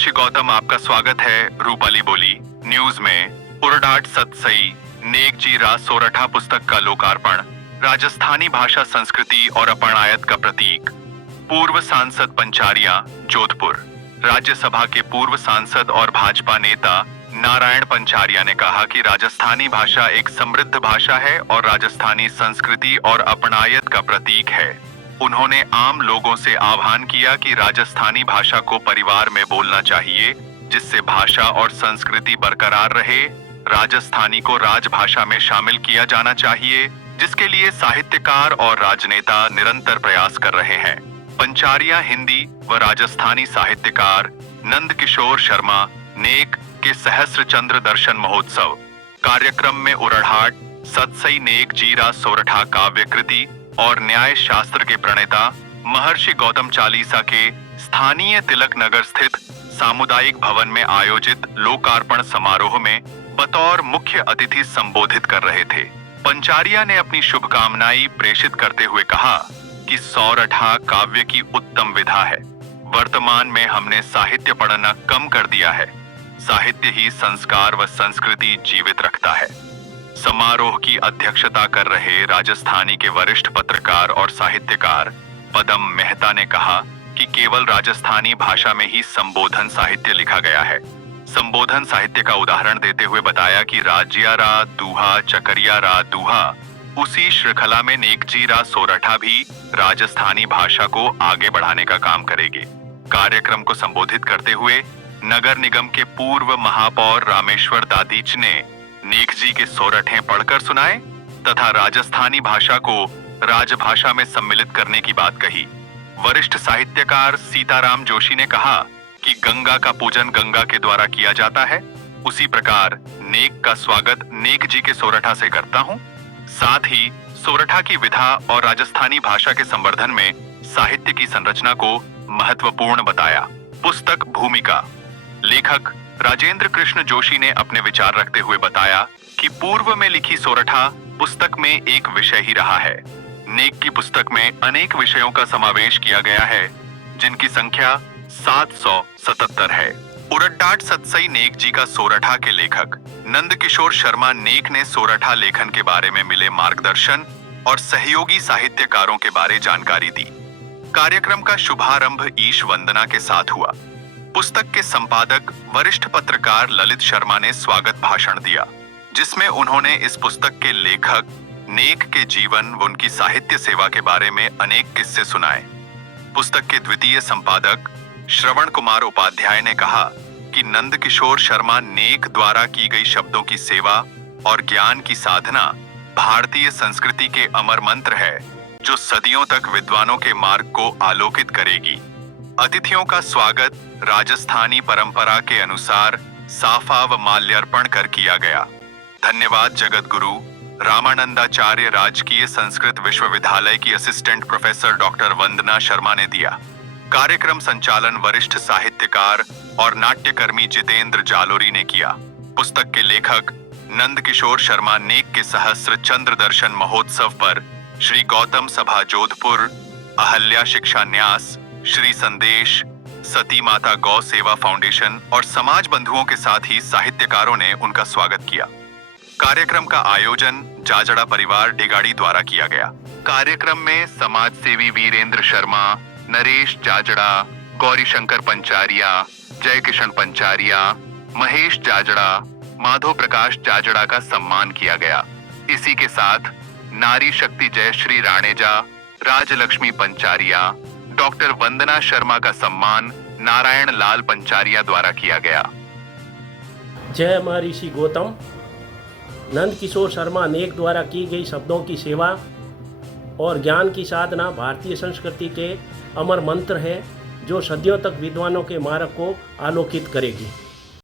महर्षि गौतम, आपका स्वागत है रूपाली बोली न्यूज में। उरडाट सतसई नेकजी रा सोरठा पुस्तक का लोकार्पण। राजस्थानी भाषा, संस्कृति और अपनायत का प्रतीक। पूर्व सांसद पंचारिया, जोधपुर। राज्यसभा के पूर्व सांसद और भाजपा नेता नारायण पंचारिया ने कहा कि राजस्थानी भाषा एक समृद्ध भाषा है और राजस्थानी संस्कृति और अपनायत का प्रतीक है। उन्होंने आम लोगों से आह्वान किया कि राजस्थानी भाषा को परिवार में बोलना चाहिए, जिससे भाषा और संस्कृति बरकरार रहे। राजस्थानी को राजभाषा में शामिल किया जाना चाहिए, जिसके लिए साहित्यकार और राजनेता निरंतर प्रयास कर रहे हैं। पंचारिया हिंदी व राजस्थानी साहित्यकार नंद किशोर शर्मा नेक के सहस्त्र चंद्र दर्शन महोत्सव कार्यक्रम में उरड़हाट सतसई नेक जीरा सोरठा काव्य कृति और न्याय शास्त्र के प्रणेता महर्षि गौतम चालीसा के स्थानीय तिलक नगर स्थित सामुदायिक भवन में आयोजित लोकार्पण समारोह में बतौर मुख्य अतिथि संबोधित कर रहे थे। पंचारिया ने अपनी शुभकामनाएं प्रेषित करते हुए कहा कि सोरठा काव्य की उत्तम विधा है। वर्तमान में हमने साहित्य पढ़ना कम कर दिया है। साहित्य ही संस्कार व संस्कृति जीवित रखता है। समारोह की अध्यक्षता कर रहे राजस्थानी के वरिष्ठ पत्रकार और साहित्यकार पदम मेहता ने कहा कि केवल राजस्थानी भाषा में ही संबोधन साहित्य लिखा गया है। संबोधन साहित्य का उदाहरण देते हुए बताया कि राज्या रा दूहा चकरिया रा दूहा, उसी श्रृंखला में नेकजी रा सोरठा भी राजस्थानी भाषा को आगे बढ़ाने का काम करेगी। कार्यक्रम को संबोधित करते हुए नगर निगम के पूर्व महापौर रामेश्वर दादीच ने नेकजी के सोरठे पढ़कर सुनाए तथा राजस्थानी भाषा को राजभाषा में सम्मिलित करने की बात कही। वरिष्ठ साहित्यकार सीताराम जोशी ने कहा कि गंगा का पूजन गंगा के द्वारा किया जाता है, उसी प्रकार नेक का स्वागत नेकजी के सोरठा से करता हूँ। साथ ही सोरठा की विधा और राजस्थानी भाषा के संवर्धन में साहित्य की संरचना को महत्वपूर्ण बताया। पुस्तक भूमिका। लेखक राजेंद्र कृष्ण जोशी ने अपने विचार रखते हुए बताया कि पूर्व में लिखी सोरठा पुस्तक में एक विषय ही रहा है। नेक की पुस्तक में अनेक विषयों का समावेश किया गया है, जिनकी संख्या 777 है। उरड्डाट सतसई नेक जी का सोरठा के लेखक नंद किशोर शर्मा नेक ने सोरठा लेखन के बारे में मिले मार्गदर्शन और सहयोगी साहित्यकारों के बारे जानकारी दी। कार्यक्रम का शुभारंभ ईश वंदना के साथ हुआ। पुस्तक के संपादक वरिष्ठ पत्रकार ललित शर्मा ने स्वागत भाषण दिया, जिसमें उन्होंने इस पुस्तक के लेखक नेक के जीवन व उनकी साहित्य सेवा के बारे में अनेक किस्से सुनाए। पुस्तक के द्वितीय संपादक श्रवण कुमार उपाध्याय ने कहा कि नंद किशोर शर्मा नेक द्वारा की गई शब्दों की सेवा और ज्ञान की साधना भारतीय संस्कृति के अमर मंत्र है, जो सदियों तक विद्वानों के मार्ग को आलोकित करेगी। अतिथियों का स्वागत राजस्थानी परंपरा के अनुसार साफा व माल्यार्पण कर किया गया। धन्यवाद जगत गुरु रामानंदाचार्य राजकीय संस्कृत विश्वविद्यालय की असिस्टेंट प्रोफेसर डॉक्टर वंदना शर्मा ने दिया। कार्यक्रम संचालन वरिष्ठ साहित्यकार और नाट्यकर्मी जितेंद्र जालोरी ने किया। पुस्तक के लेखक नंद किशोर शर्मा नेक के सहस्त्र चंद्र दर्शन महोत्सव पर श्री गौतम सभा जोधपुर, अहल्या शिक्षा न्यास, श्री संदेश, सती माता गौ सेवा फाउंडेशन और समाज बंधुओं के साथ ही साहित्यकारों ने उनका स्वागत किया। कार्यक्रम का आयोजन जाजड़ा परिवार डिगाड़ी द्वारा किया गया। कार्यक्रम में समाज सेवी वीरेंद्र शर्मा, नरेश जाजड़ा, गौरी शंकर पंचारिया, जय किशन पंचारिया, महेश जाजड़ा, माधव प्रकाश जाजड़ा का सम्मान किया गया। इसी के साथ नारी शक्ति जयश्री राणेजा, राजलक्ष्मी पंचारिया, डॉक्टर वंदना शर्मा का सम्मान नारायण लाल पंचारिया द्वारा किया गया। जय महर्षि गौतम। नंद किशोर शर्मा नेक द्वारा की गई शब्दों की सेवा और ज्ञान की साधना भारतीय संस्कृति के अमर मंत्र है, जो सदियों तक विद्वानों के मार्ग को आलोकित करेगी।